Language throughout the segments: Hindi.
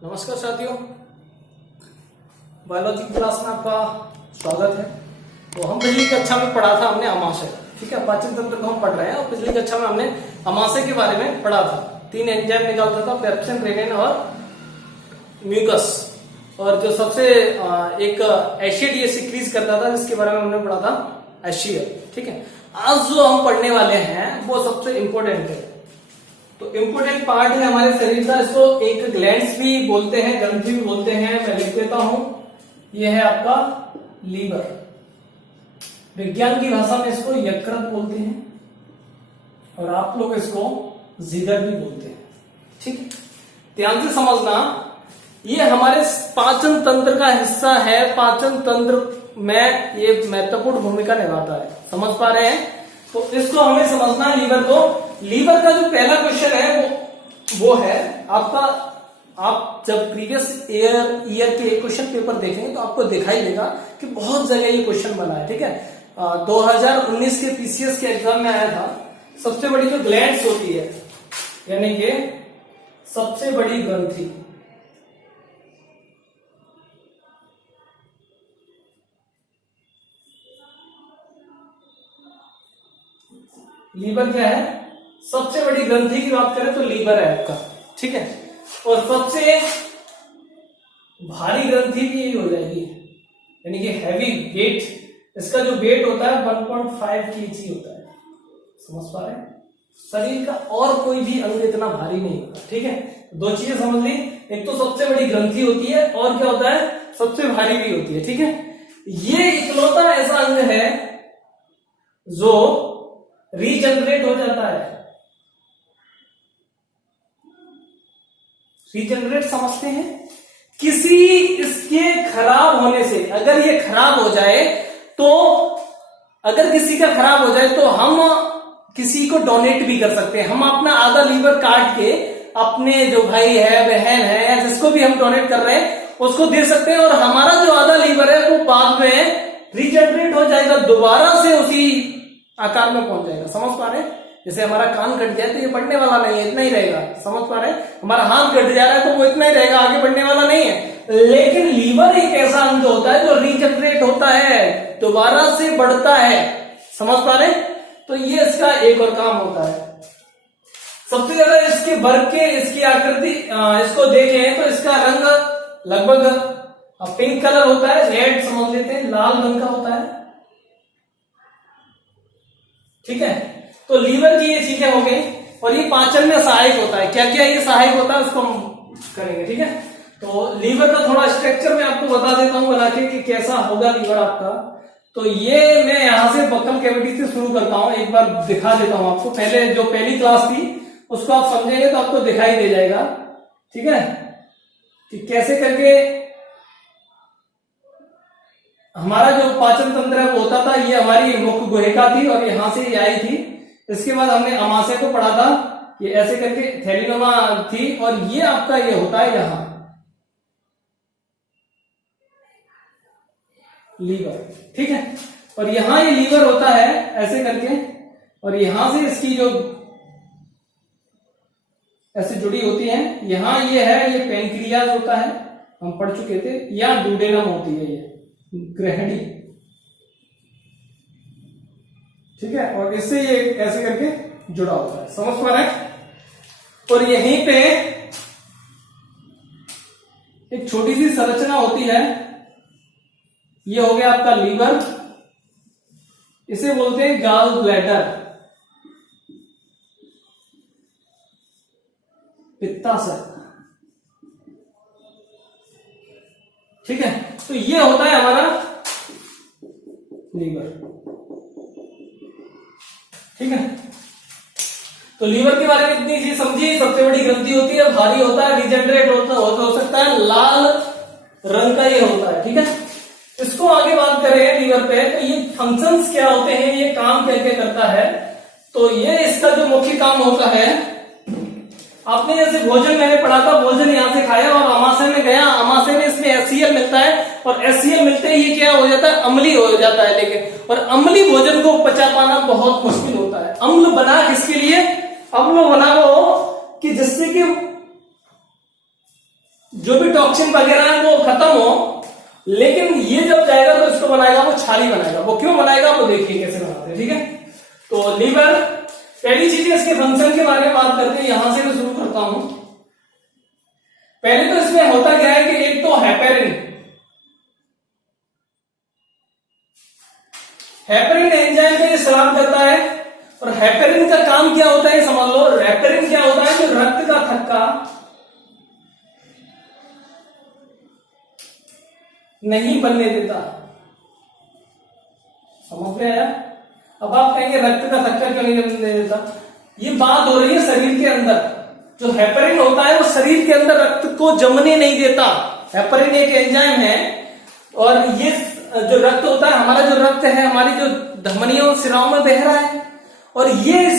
नमस्कार साथियों, बायोलॉजी की क्लास में आपका स्वागत है। तो हम पिछली कक्षा में पढ़ा था हमने अमाशय, ठीक है, पाचन तंत्र को हम पढ़ रहे हैं और पिछली कक्षा में हमने अमाशय के बारे में पढ़ा था। 3 एंजाइम निकालता था, पेप्सिन, रेनिन और म्यूकस, और जो सबसे एक एसिड ये सिक्रीज करता था जिसके बारे में हमने पढ़ा था एशियर, ठीक है। आज जो हम पढ़ने वाले हैं वो सबसे इंपॉर्टेंट है। तो इम्पोर्टेंट पार्ट है हमारे शरीर का, इसको एक ग्लैंड्स भी बोलते हैं, ग्रंथि भी बोलते हैं। मैं लिख देता हूं, यह है आपका लीवर। विज्ञान की भाषा में इसको यकृत बोलते हैं और आप लोग इसको जिगर भी बोलते हैं, ठीक है। ध्यान से समझना, ये हमारे पाचन तंत्र का हिस्सा है। पाचन तंत्र में ये महत्वपूर्ण भूमिका निभाता है, समझ पा रहे हैं? तो इसको हमें समझना है लीवर को। लीवर का जो पहला क्वेश्चन है वो है आपका, आप जब प्रीवियस ईयर के क्वेश्चन पेपर देखेंगे तो आपको दिखाई देगा कि बहुत जगह ये क्वेश्चन बना है, ठीक है। 2019 के पीसीएस के एग्जाम में आया था। सबसे बड़ी जो ग्लैंड्स होती है, यानी कि सबसे बड़ी ग्रंथि, लीवर क्या है? सबसे बड़ी ग्रंथि की बात करें तो लीवर है आपका, ठीक है। और सबसे भारी ग्रंथि भी यही हो जाएगी, यानी कि हैवी वेट। इसका जो वेट होता है 1.5 kg होता है, समझ पा रहे हैं? शरीर का और कोई भी अंग इतना भारी नहीं होता, ठीक है। दो चीजें समझ ली, एक तो सबसे बड़ी ग्रंथि होती है और क्या होता है, सबसे भारी भी होती है, ठीक है। ये इकलौता ऐसा अंग है जो रीजनरेट हो जाता है। रीजनरेट समझते हैं? किसी इसके खराब होने से, अगर ये खराब हो जाए तो, अगर किसी का खराब हो जाए तो हम किसी को डोनेट भी कर सकते हैं। हम अपना आधा लीवर काट के अपने जो भाई है, बहन है, या जिसको भी हम डोनेट कर रहे हैं उसको दे सकते हैं, और हमारा जो आधा लीवर है वो बाद में रीजनरेट हो जाएगा, दोबारा से उसी आकार में पहुंच जाएगा। समझ पा रहे हैं? जैसे हमारा कान कट जाए तो ये बढ़ने वाला नहीं है, इतना ही रहेगा, समझ पा रहे हैं? हमारा हाथ कट जा रहा है तो वो इतना ही रहेगा, आगे बढ़ने वाला नहीं है। लेकिन लीवर एक ऐसा अंग होता है जो रीजनरेट होता है, दोबारा से बढ़ता है, समझ पा रहे हैं? तो ये इसका एक और काम होता है। सबसे ज्यादा इसके वर्ग के, इसकी आकृति इसको देखें तो इसका रंग लगभग पिंक कलर होता है, रेड समझ लेते हैं, लाल रंग का होता है, ठीक है। तो लीवर की ये चीजें हो गई, और ये पाचन में सहायक होता है। क्या क्या ये सहायक होता है उसको हम करेंगे, ठीक है। तो लीवर का थोड़ा स्ट्रक्चर मैं आपको बता देता हूं बना के कि कैसा होगा लीवर आपका। तो ये मैं यहां से बक्कल कैविटी से शुरू करता हूं, एक बार दिखा देता हूं आपको। पहले जो पहली क्लास थी उसको आप समझेंगे तो आपको दिखाई दे जाएगा, ठीक है, कि कैसे करके हमारा जो पाचन तंत्र है वो होता था। ये हमारी मुख्य गुहिका थी और यहां से ये आई थी। इसके बाद हमने अमाशय को पढ़ा था, ये ऐसे करके थैलीनुमा थी, और ये आपका ये होता है यहां लीवर, ठीक है। और यहां ये लीवर होता है ऐसे करके, और यहां से इसकी जो ऐसे जुड़ी होती है, यहां ये है, ये पेनक्रियाज होता है, हम पढ़ चुके थे। या डुडेनम होती है ये ग्रहणी, ठीक है। और इससे ये ऐसे करके जुड़ा होता है, समझ पा रहे हैं? और यहीं पे एक छोटी सी संरचना होती है, ये हो गया आपका लीवर, इसे बोलते हैं गॉल ब्लैडर, पित्ताशय, ठीक है। तो ये होता है हमारा लीवर, ठीक है। तो लीवर के बारे में इतनी चीज समझिए। सबसे बड़ी ग्रंथि होती है, भारी होता है, रीजनरेट हो सकता है, लाल रंग का ये होता है, ठीक है। इसको आगे बात करें लीवर पे, तो ये फंक्शंस क्या होते हैं, ये काम क्या क्या करता है। तो ये इसका जो मुख्य काम होता है, आपने जैसे भोजन मैंने पढ़ा था, भोजन यहां से खाया और अमाशय में गया, अमाशय में इसमें HCl मिलता है, और HCl मिलते ही ये क्या हो जाता है, अम्लीय हो जाता है। लेकिन और अम्लीय भोजन को पचा पाना बहुत मुश्किल होता है। अम्ल बना किसके लिए? अम्ल बना वो कि जिससे कि जो भी टॉक्सिन वगैरह है वो खत्म हो, लेकिन ये जब जाएगा तो इसको बनाएगा वो छाली बनाएगा। वो क्यों बनाएगा वो देखिए कैसे बनाते हैं, ठीक है। तो लीवर, पहली चीज इसके फंक्शन के बारे में बात करते हैं, यहां से मैं शुरू करता हूं। पहले तो इसमें होता क्या है कि एक तो हेपेरिन एंजाइम पे स्राव करता है, और हेपेरिन का काम क्या होता है समझ लो। हेपेरिन क्या होता है, जो रक्त का थक्का नहीं बनने देता। समझ में आया? अब आप कहेंगे रक्त का थक्का क्यों नहीं बनने देता, ये बात हो रही है शरीर के अंदर। जो हेपेरिन होता है वो शरीर के अंदर रक्त को जमने नहीं देता। हेपेरिन एक एंजाइम है, और ये जो रक्त होता है, हमारा जो रक्त है हमारी जो धमनियों सिराओं में बह रहा है, और ये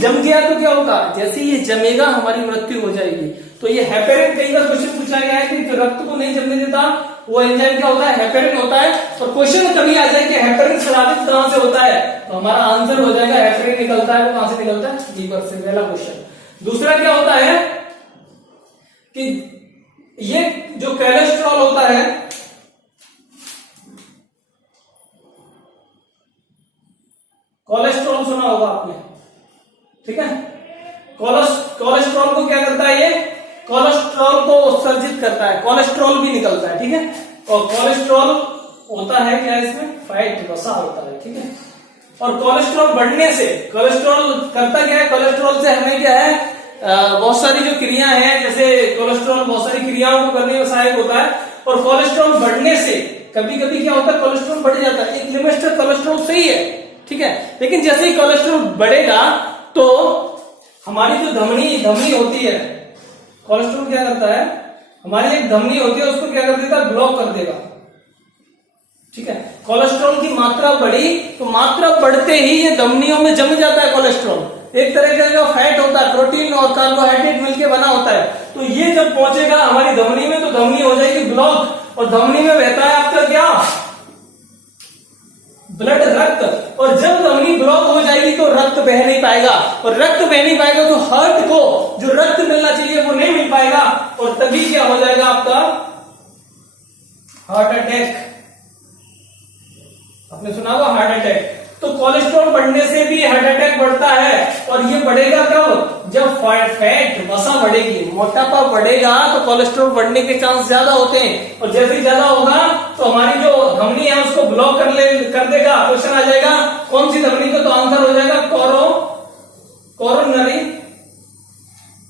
जम गया तो क्या होगा, जैसे ये जमेगा हमारी मृत्यु हो जाएगी। तो ये हेपेरिन, कई बार क्वेश्चन पूछा गया है कि जो रक्त को नहीं जमने देता वो एंजाइम क्या होता है, हेपेरिन होता है। और क्वेश्चन कभी आ जाए कि हेपेरिन स्रावित कहां से होता है, तो हमारा आंसर हो जाएगा हेपेरिन निकलता है, वो कहां से निकलता है, लीवर से। पहला क्वेश्चन। दूसरा क्या होता है कि ये जो कोलेस्ट्रॉल होता है, कोलेस्ट्रॉल सुना होगा आपने, ठीक है। कोलेस्ट्रॉल को क्या करता है, ये कोलेस्ट्रॉल को उत्सर्जित करता है, कोलेस्ट्रॉल भी निकलता है, ठीक है। और कोलेस्ट्रॉल होता है क्या, इसमें फैट वसा होता है, ठीक है। और कोलेस्ट्रॉल बढ़ने से, कोलेस्ट्रॉल करता क्या है, कोलेस्ट्रॉल से हमें क्या है, बहुत सारी जो क्रिया हैं, जैसे कोलेस्ट्रॉल बहुत सारी क्रियाओं को करने में सहायक होता है। और कोलेस्ट्रॉल बढ़ने से कभी कभी क्या होता है, कोलेस्ट्रॉल बढ़ जाता है। एक लिमिट तक कोलेस्ट्रॉल सही है, ठीक है, लेकिन जैसे ही कोलेस्ट्रॉल बढ़ेगा तो हमारी जो धमनी होती है, कोलेस्ट्रॉल क्या करता है, हमारी एक धमनी होती है उसको क्या कर देता है, ब्लॉक कर देगा, ठीक है। कोलेस्ट्रॉल की मात्रा बढ़ी तो मात्रा बढ़ते ही ये धमनियों में जम जाता है। कोलेस्ट्रॉल एक तरह का जो फैट होता है, प्रोटीन और कार्बोहाइड्रेट मिलकर बना होता है। तो ये जब पहुंचेगा हमारी धमनी में तो धमनी हो जाएगी ब्लॉक, और धमनी में बहता है आपका क्या, ब्लड, रक्त। और जब धमनी ब्लॉक हो जाएगी तो रक्त बह नहीं पाएगा, और रक्त बह नहीं पाएगा तो हार्ट को जो रक्त मिलना चाहिए वो नहीं मिल पाएगा, और तभी क्या हो जाएगा आपका हार्ट अटैक। आपने सुना होगा हार्ट अटैक। तो कोलेस्ट्रॉल बढ़ने से भी हार्ट अटैक बढ़ता है, और ये बढ़ेगा कब, जब फैट वसा बढ़ेगी, मोटापा बढ़ेगा तो कोलेस्ट्रॉल बढ़ने के चांस ज्यादा होते हैं। और जैसे ही ज्यादा होगा तो हमारी जो धमनी है उसको ब्लॉक कर देगा। क्वेश्चन आ जाएगा कौन सी धमनी को, तो आंसर हो जाएगा कोरोनरी।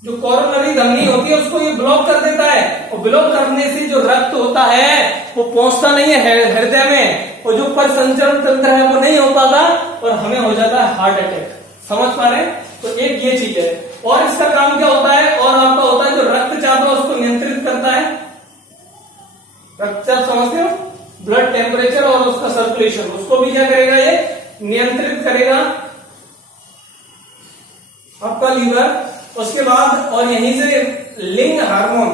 जो कोरोनरी धमनी होती है उसको ये ब्लॉक कर देता है, और ब्लॉक करने से जो रक्त होता है वो पहुंचता नहीं है हृदय में, और जो परिसंचरण तंत्र है वो नहीं हो पाता, और हमें हो जाता है हार्ट अटैक। समझ पा रहे हैं? तो एक ये चीज है। और इसका काम क्या होता है, और आपका होता है जो रक्तचाप है उसको नियंत्रित करता है। रक्तचाप समझते हो, ब्लड टेम्परेचर और उसका सर्कुलेशन, उसको भी क्या करेगा, ये नियंत्रित करेगा आपका लीवर। उसके बाद और यहीं से लिंग हार्मोन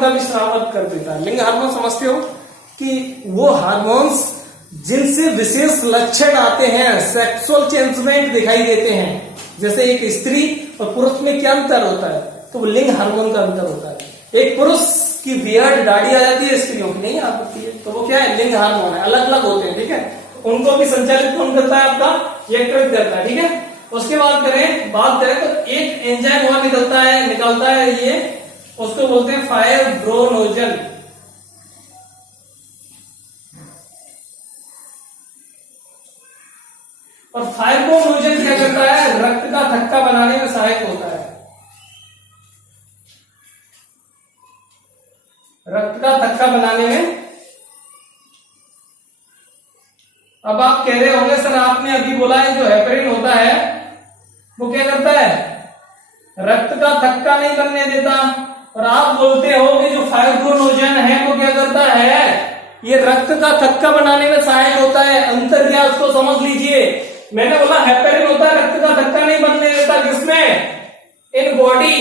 का भी स्राव कर देता है। लिंग हार्मोन समझते हो कि वो हार्मोन्स जिनसे विशेष लक्षण आते हैं, सेक्सुअल चेंजमेंट दिखाई देते हैं, जैसे एक स्त्री और पुरुष में क्या अंतर होता है, तो वो लिंग हार्मोन का अंतर होता है। एक पुरुष की बियर्ड दाढ़ी आ जाती है, स्त्रियों की नहीं आ जाती है, तो वो क्या है, लिंग हार्मोन है, अलग अलग होते हैं, ठीक है। उनको भी संचालित कौन करता है, आपका यकृत करता है, ठीक है। उसके बाद बात करें तो एक एंजाइम और निकलता है ये, उसको बोलते हैं फाइब्रोनोजन। और फाइब्रोनोजन क्या करता है, रक्त का थक्का बनाने में सहायक होता है। रक्त का थक्का बनाने में। अब आप कह रहे होंगे सर आपने अभी बोला है जो हेपेरिन होता है वो क्या करता है, रक्त का थक्का नहीं बनने देता, और आप बोलते हो कि जो फाइब्रोनोजन है वो क्या करता है, ये रक्त का थक्का बनाने में सहायक होता है। अंतर क्या, उसको समझ लीजिए। मैंने बोला हेपेरिन होता है, रक्त का थक्का नहीं बनने देता, किसमें, इन बॉडी,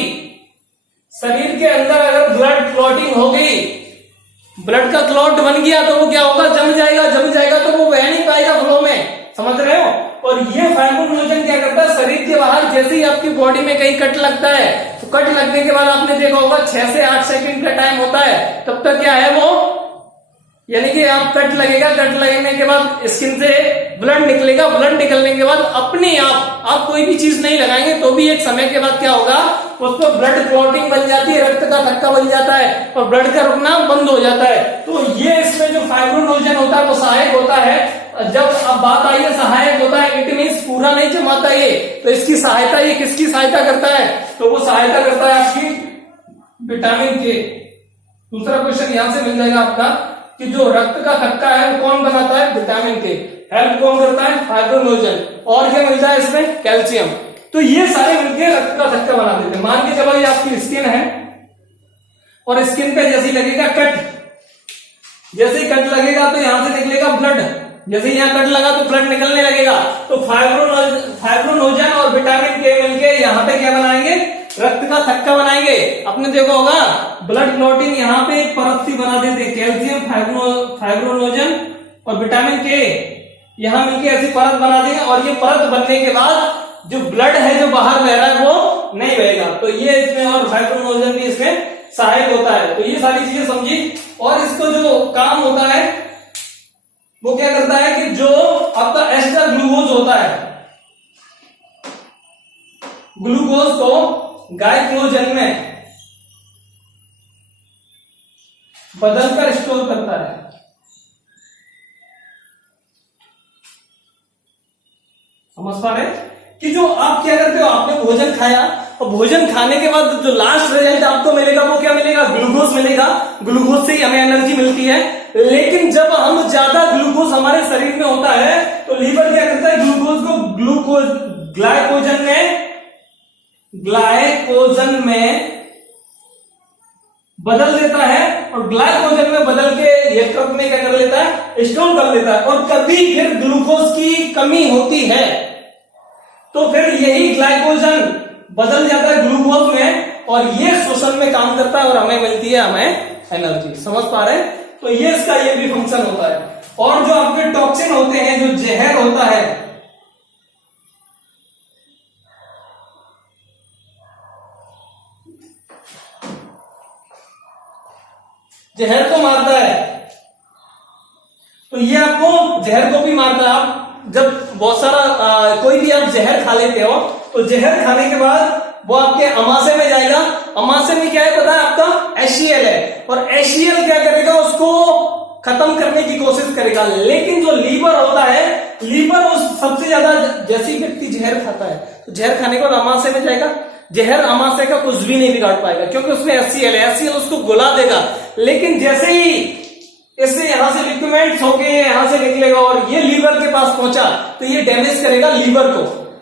शरीर के अंदर अगर ब्लड क्लॉटिंग हो गई, ब्लड का क्लॉट बन गया तो वो क्या होगा, जम जाएगा तो वो बह नहीं पाएगा फ्लो में, समझ रहे हो। और ये फाइब्रिनोजन क्या करता है, शरीर के बाहर जैसे ही आपकी बॉडी में कहीं कट लगता है तो कट लगने के बाद आपने देखा होगा 6 से 8 सेकंड का टाइम होता है, तब तक क्या है वो, यानी कि आप कट लगेगा, कट लगने के बाद स्किन से ब्लड निकलेगा, ब्लड निकलने के बाद अपने आप कोई भी चीज नहीं लगाएंगे तो भी एक समय के बाद क्या होगा, उसको ब्लड क्लॉटिंग बन जाती है, रक्त का थक्का बन जाता है और ब्लड का रुकना बंद हो जाता है। तो ये इसमें जो फाइब्रिनोजन होता है वो सहायक होता है। जब अब बात आई है सहायक होता है, इट मीन्स पूरा नहीं जमाता ये, तो इसकी सहायता, ये किसकी सहायता करता है, तो वो सहायता करता है आपकी विटामिन के। दूसरा क्वेश्चन यहां से मिल जाएगा आपका कि जो रक्त का थक्का है वो कौन बनाता है, विटामिन के। हेल्प कौन करता है, फाइब्रिनोजन। और क्या मिलता है इसमें, कैल्शियम। तो ये सारे मिलकर रक्त का थक्का बना देते हैं। मान के चलो ये आपकी स्किन है और स्किन पे जैसे ही लगेगा कट, जैसे ही कट लगेगा तो यहां से निकलेगा ब्लड, जैसे यहां कट लगा तो ब्लड निकलने लगेगा। तो फाइब्रिनोजन और विटामिन के मिलके यहां पे क्या बनाएंगे, रक्त का थक्का बनाएंगे। आपने देखा होगा ब्लड क्लॉटिंग यहाँ पे एक परत सी बना देते, कैल्शियम, फाइब्रिनोजन और विटामिन के यहां मिलके ऐसी परत बना देंगे और ये परत बनने के बाद जो ब्लड है जो बाहर बह रहा है वो नहीं बहेगा। तो ये इसमें, और फाइब्रिनोजन भी इसमें सहायक होता है। तो ये सारी चीजें समझी। और इसको जो काम होता है वो क्या करता है कि जो आपका एस्टर ग्लूकोज होता है, ग्लूकोज को ग्लाइकोजन में बदलकर स्टोर करता है। समझ पा रहे कि जो आप क्या करते हो, आपने भोजन खाया और भोजन खाने के बाद जो लास्ट रिजल्ट आपको मिलेगा वो क्या मिलेगा, ग्लूकोज मिलेगा। ग्लूकोज से ही हमें एनर्जी मिलती है। लेकिन जब हम ज्यादा ग्लूकोज हमारे शरीर में होता है तो लीवर क्या करता है, ग्लूकोज को ग्लाइकोजन में बदल देता है और ग्लाइकोजन में बदल के यकृत में क्या कर लेता है, स्टोर कर लेता है। और कभी फिर ग्लूकोज की कमी होती है तो फिर यही ग्लाइकोजन बदल जाता है ग्लूकोज में और ये शोषण में काम करता है और हमें मिलती है हमें एनर्जी। समझ पा रहे हैं। तो ये इसका ये भी फंक्शन होता है। और जो आपके टॉक्सिन होते हैं, जो जहर होता है, जहर को मारता है, तो ये आपको जहर को भी मारता है। आप जब बहुत सारा कोई भी आप जहर खा लेते हो तो जहर खाने के बाद वो आपके अमाशय में जाएगा। अमाशय में क्या है पता है आपका, HCl है। और HCl क्या करेगा, उसको खत्म करने की कोशिश करेगा। लेकिन जो लीवर होता है, लीवर उस सबसे ज्यादा, जैसे व्यक्ति जहर खाता है तो जहर खाने के बाद अमाशय में जाएगा, जहर अमाशय का कुछ भी नहीं बिगाड़ पाएगा क्योंकि उसमें HCl है। HCl उसको गुला देगा। लेकिन जैसे ही इससे यहां से लिक्विमेंट्स होके यहां से निकलेगा और ये लीवर के पास पहुंचा तो ये डैमेज करेगा लीवर को।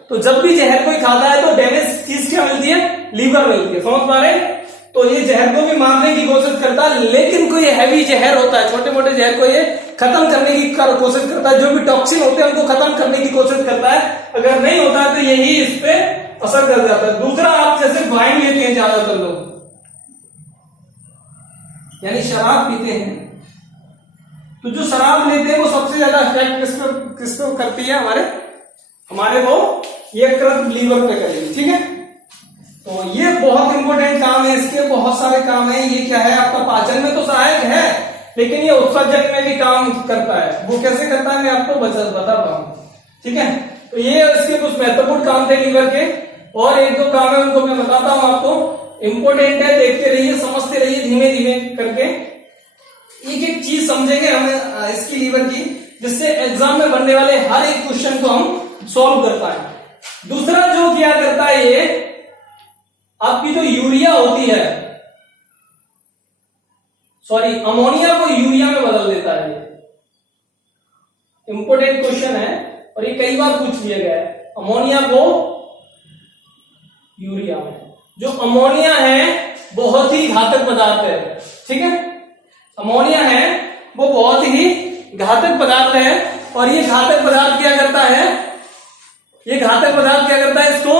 तो जब भी जहर कोई खाता है तो डैमेज चीज क्या मिलती है, लीवर मिलती है। समझ पा रहे हैं। तो ये जहर को भी मारने की कोशिश करता है। लेकिन कोई हैवी जहर होता है, छोटे मोटे जहर को ये खत्म करने की कोशिश करता है। जो भी टॉक्सिन होते हैं उनको खत्म करने की कोशिश करता है। अगर नहीं होता है तो यही इस पे असर कर जाता है। दूसरा, आप जैसे वाइन लेते हैं ज्यादातर लोग, यानी शराब पीते हैं, तो जो शराब लेते हैं वो सबसे ज्यादा इफेक्ट किसको करती है, हमारे वो यकृत, लीवर पे करेगी। ठीक है। तो ये बहुत इंपॉर्टेंट काम है, इसके बहुत सारे काम है। ये क्या है, आपका पाचन में तो सहायक है लेकिन ये उत्सर्जन में भी काम करता है। वो कैसे करता है मैं आपको बताता हूं। ठीक है। तो ये इसके कुछ महत्वपूर्ण काम थे लीवर के, और एक दो काम है उनको मैं बताता हूं आपको। इंपॉर्टेंट है, देखते रहिए, समझते रहिए, धीमे धीमे करके एक एक चीज समझेंगे हमें इसकी लीवर की, जिससे एग्जाम में बनने वाले हर एक क्वेश्चन को हम सॉल्व कर पाए। दूसरा जो क्या करता है, ये आपकी जो यूरिया होती है, सॉरी अमोनिया को यूरिया में बदल देता है। इंपॉर्टेंट क्वेश्चन है और ये कई बार पूछ लिया गया है। अमोनिया को यूरिया में, जो अमोनिया है बहुत ही घातक पदार्थ है। ठीक है। अमोनिया है वो बहुत ही घातक पदार्थ है और ये घातक पदार्थ क्या करता है, ये घातक पदार्थ क्या करता है, इसको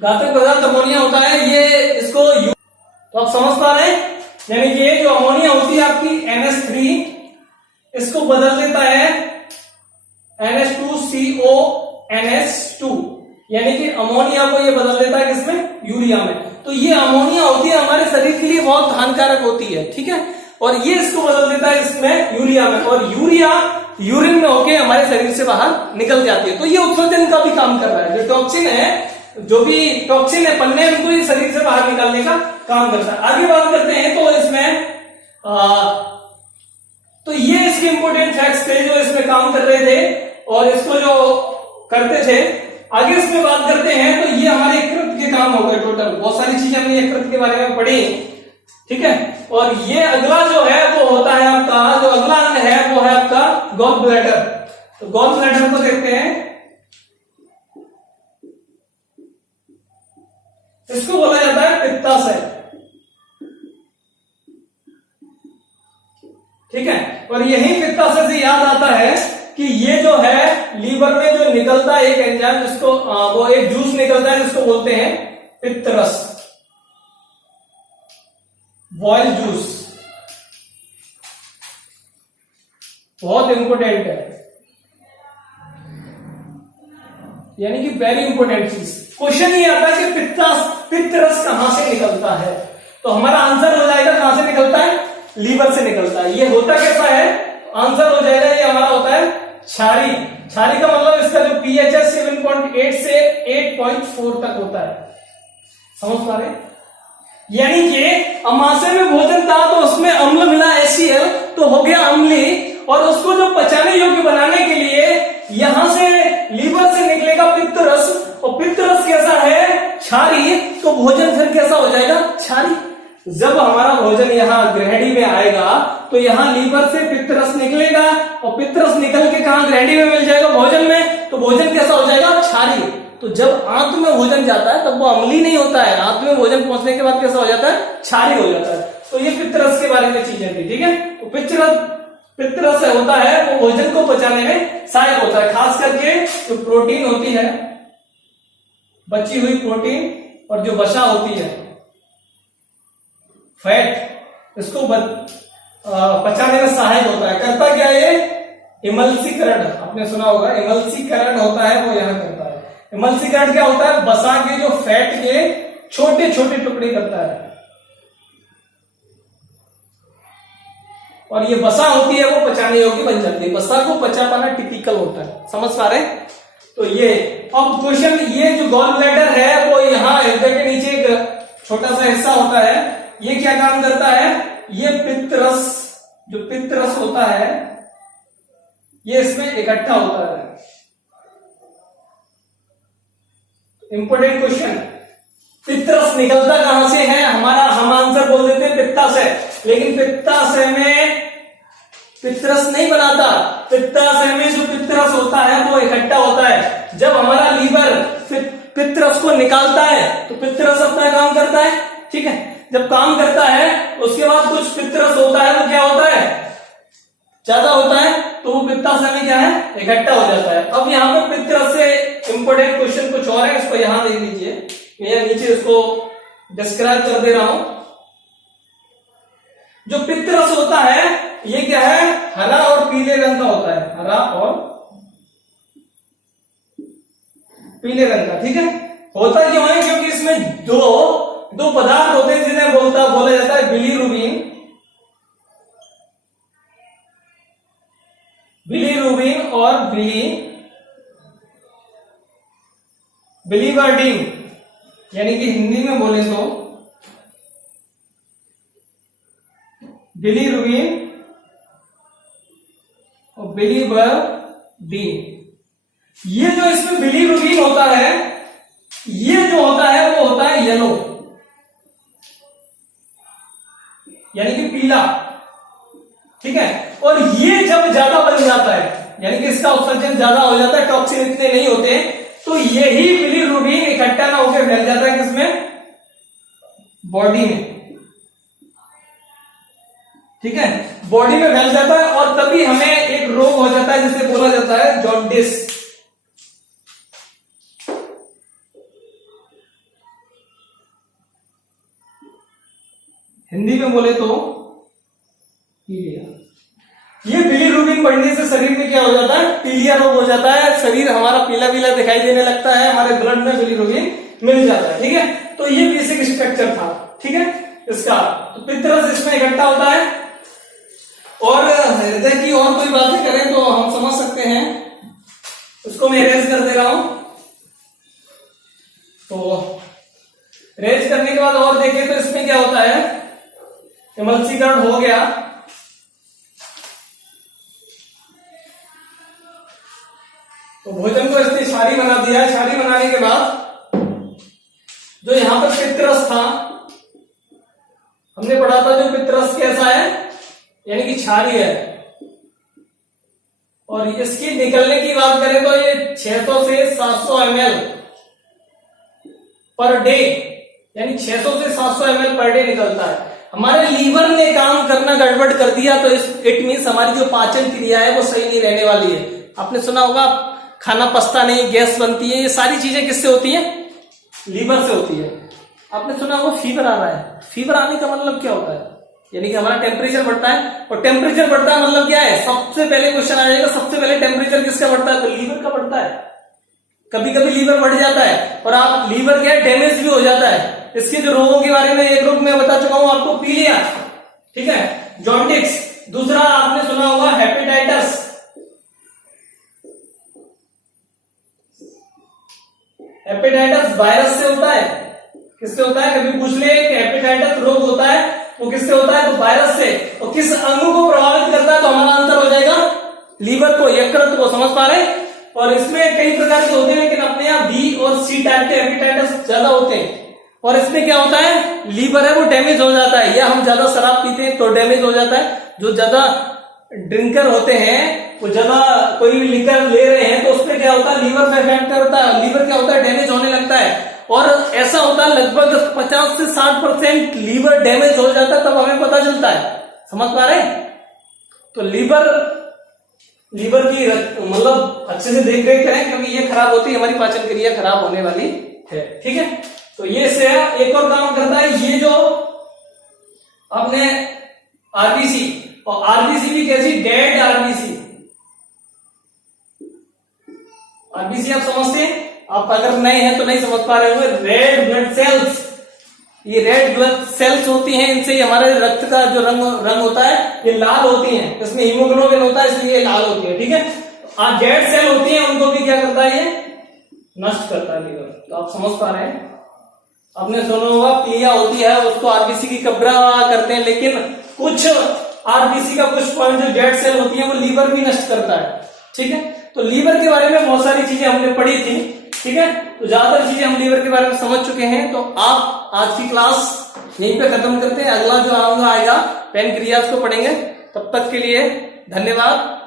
घातक पदार्थ अमोनिया होता है, ये इसको तो आप समझ पा रहे हैं। यानी कि ये जो अमोनिया होती है आपकी NH3, इसको बदल देता है NH2CONH2, यानी कि अमोनिया को ये बदल देता है किसमें, यूरिया में। तो ये अमोनिया होती है हमारे शरीर के लिए बहुत हानिकारक होती है, ठीक है, और ये इसको बदल देता है इसमें यूरिया में, और यूरिया यूरिन में होके हमारे शरीर से बाहर निकल जाती है। तो ये उत्सर्जन का भी काम कर रहा है, जो टॉक्सिन है, जो भी टॉक्सिन है पन्ने, उनको ये शरीर से बाहर निकालने का काम करता है। आगे बात करते हैं तो इसमें तो ये इसके इंपोर्टेंट फैक्ट्स थे जो इसमें काम कर रहे थे और इसको जो करते थे। आगे इसमें बात करते हैं तो ये हमारे यकृत के काम हो गए। टोटल बहुत सारी चीजें हमने यकृत के बारे में पढ़ी, ठीक है। और ये अगला जो है वो होता है आपका, जो अगला अंग है वो है आपका गॉल ब्लैडर। तो गॉल ब्लैडर को देखते हैं, इसको बोला जाता है पित्ताशय, ठीक है। और यही पित्ताशय से याद आता है कि ये जो है लीवर में जो निकलता है एक एंजाइम, जिसको वो एक जूस निकलता है जिसको बोलते हैं पित्तरस, बॉयल जूस, बहुत इंपोर्टेंट है, यानी कि वेरी इंपोर्टेंट चीज। क्वेश्चन ये आता है कि पित्तरस कहां से निकलता है, तो हमारा आंसर हो जाएगा कहां से निकलता है, लीवर से निकलता है। ये होता कैसा है, आंसर हो जाएगा ये हमारा होता है क्षारी। क्षारी का मतलब इसका जो पीएच है 7.8 से 8.4 तक होता है, समझ पा रहे, यानी कि अमाशय में भोजन था तो उसमें अम्ल मिला HCl, तो हो गया अम्ली, और उसको जो पचाने योग्य बनाने के लिए यहां से लीवर से निकलेगा पित्तरस, और पित्तरस कैसा है, क्षारी, तो भोजन फिर कैसा हो जाएगा, क्षारी। जब हमारा भोजन यहाँ ग्रहणी में आएगा तो यहाँ लीवर से पित्तरस निकलेगा, और पित्तरस निकल के कहा ग्रहणी में मिल जाएगा भोजन में, तो भोजन कैसा हो जाएगा, क्षारी। तो जब आंत में भोजन जाता है तब वो अम्ली नहीं होता है, आंत में भोजन पहुंचने के बाद कैसा हो जाता है, क्षारी हो जाता है। तो ये पित्तरस के बारे में चीजें थी, ठीक है। तो पित्तरस से होता है वो भोजन को पचाने में सहायक होता है, खास करके जो प्रोटीन होती है, बची हुई प्रोटीन, और जो वसा होती है फैट, इसको पचाने में सहायक होता है। करता क्या ये, इमल्सीकरण, आपने सुना होगा, इमल्सीकरण होता है वो यहां करता है। इमल्सीकरण क्या होता है, वसा के जो फैट के छोटे छोटे टुकड़े करता है, और ये वसा होती है वो पचाने योग्य बन जाती है। वसा को पचा पाना टिपिकल होता है, समझ पा रहे। तो ये अब क्वेश्चन, ये जो गॉल ब्लैडर है वो यहाँ हृदय के नीचे एक छोटा सा हिस्सा होता है, ये क्या काम करता है, ये पित्तरस, जो पित्तरस होता है ये इसमें इकट्ठा होता है। इंपोर्टेंट क्वेश्चन, पित्तरस निकलता कहां से है, हम आंसर बोल देते हैं पित्ताशय, लेकिन पित्ताशय में पित्तरस नहीं बनाता। पित्ताशय में जो पित्तरस होता है वो इकट्ठा होता है। जब हमारा लीवर पित्तरस को निकालता है तो पित्तरस अपना काम करता है, ठीक है। जब काम करता है उसके बाद कुछ पित्तरस होता है तो क्या होता है, ज्यादा होता है, तो वो पित्ताशय में क्या है, इकट्ठा हो जाता है। अब यहाँ पे पित्तरस से इंपोर्टेंट क्वेश्चन कुछ और है, इसको यहां देख लीजिए, मैं नीचे इसको डिस्क्राइब कर दे रहा हूं। जो पित्तरस होता है ये क्या है, हरा और पीले रंग का होता है, हरा और पीले रंग का, ठीक है। होता क्यों है, क्योंकि इसमें दो पदार्थ होते हैं जिन्हें बोला जाता है बिलीरुबिन और बिलीवर्डिन, यानी कि हिंदी में बोले तो बिलीरुबिन और बिलीवर्डिन। ये जो इसमें बिलीरुबिन होता है, ये जो होता है वो होता है येलो, यानी कि पीला, ठीक है। और ये जब ज्यादा बन जाता है, यानी कि इसका उत्सर्जन ज्यादा हो जाता है, टॉक्सिन इतने नहीं होते, तो यही बिलीरुबिन इकट्ठा ना होकर फैल जाता है किसमें, बॉडी में, ठीक है। बॉडी में फैल जाता है और तभी हमें एक रोग हो जाता है जिसे बोला जाता है जॉन्डिस। हिंदी में बोले तो बढ़ने से शरीर में क्या हो जाता है, पीलिया रोग हो जाता है, शरीर हमारा पीला पीला दिखाई देने लगता है, हमारे ब्लड में बिलीरुबिन मिल जाता है। ठीक है, तो ये बेसिक स्ट्रक्चर था। ठीक है, इसका तो पित्तरस इसमें इकट्ठा होता है। और हृदय की और कोई बातें करें तो हम समझ सकते हैं, उसको मैं रेज कर दे रहा हूं। तो रेज करने के बाद और देखें तो इसमें क्या होता है, एमल्सीकरण हो गया। तो भोजन को इसने क्षारी बना दिया। क्षारी बनाने के बाद जो यहां पर पित्तरस था, हमने पढ़ा था जो पित्तरस कैसा है, यानी कि क्षारी है। और इसकी निकलने की बात करें तो ये 600 से 700 ml पर डे, यानी 600 से 700 ml पर डे निकलता है। हमारे लीवर ने काम करना गड़बड़ कर दिया तो इट मीन्स हमारी जो पाचन क्रिया है वो सही नहीं रहने वाली है। आपने सुना होगा खाना पचता नहीं, गैस बनती है, ये सारी चीजें किससे होती है, लीवर से होती है। आपने सुना होगा फीवर आ रहा है, फीवर आने का मतलब क्या होता है, यानी कि हमारा टेम्परेचर बढ़ता है। और टेम्परेचर बढ़ता है मतलब क्या है, सबसे पहले क्वेश्चन आ जाएगा, सबसे पहले टेम्परेचर किसका बढ़ता है, तो लीवर का बढ़ता है। कभी कभी लीवर बढ़ जाता है और आप लीवर क्या है, डैमेज भी हो जाता है। इसके जो रोगों के बारे में एक रोग मैं बता चुका हूं आपको, पीलिया, ठीक है, जॉन्डिस। दूसरा आपने सुना होगा हेपेटाइटिस, हेपेटाइटिस वायरस से होता है। किससे होता है, कभी पूछ ले कि हेपेटाइटिस रोग होता है वो किससे होता है, तो वायरस से। और किस अंग को प्रभावित करता है, तो हमारा आंसर हो जाएगा लीवर को, यकृत को। समझ पा रहे। और इसमें कई प्रकार के होते हैं, लेकिन अपने यहाँ बी और सी टाइप के हेपेटाइटिस ज्यादा होते हैं। और इसमें क्या होता है, लीवर है वो डैमेज हो जाता है, या हम ज्यादा शराब पीते हैं तो डैमेज हो जाता है। जो ज्यादा ड्रिंकर होते हैं, वो ज्यादा कोई लिकर ले रहे हैं तो उसमें क्या होता है, लीवर में इफेक्ट करता है, लीवर क्या होता है, डैमेज होने लगता है। और ऐसा होता है लगभग 50 से 60% लीवर डैमेज हो जाता है, तब हमें पता चलता है। समझ पा रहे। तो लीवर की मतलब अच्छे से देख रेख करें, क्योंकि ये खराब होती है, हमारी पाचन क्रिया खराब होने वाली है। ठीक है, तो ये से एक और काम करता है, ये जो आपने आरबीसी, और आरबीसी भी कैसी, डेड आरबीसी। आरबीसी आप समझते हैं, आप अगर नए हैं तो नहीं समझ पा रहे होंगे। रेड ब्लड सेल्स, ये रेड ब्लड सेल्स होती हैं, इनसे हमारे रक्त का जो रंग होता है ये लाल होती हैं। इसमें हीमोग्लोबिन होता है, इसलिए ये लाल होती है। ठीक है, डेड सेल होती है, उनको भी क्या करता है, ये नष्ट करता है लीवर। तो आप समझ पा रहे हैं। आपने सुना होगा पीलिया होती है, उसको आरबीसी की कब्रा करते हैं, लेकिन कुछ आरबीसी का कुछ पॉइंट जो डेड सेल होती है वो लीवर भी नष्ट करता है। ठीक है, तो लीवर के बारे में बहुत सारी चीजें हमने पढ़ी थी। ठीक है, तो ज्यादातर चीजें हम लीवर के बारे में समझ चुके हैं। तो आप आज की क्लास यहीं पे खत्म करते हैं। अगला जो आएगा पैनक्रियाज को पढ़ेंगे। तब तक के लिए धन्यवाद।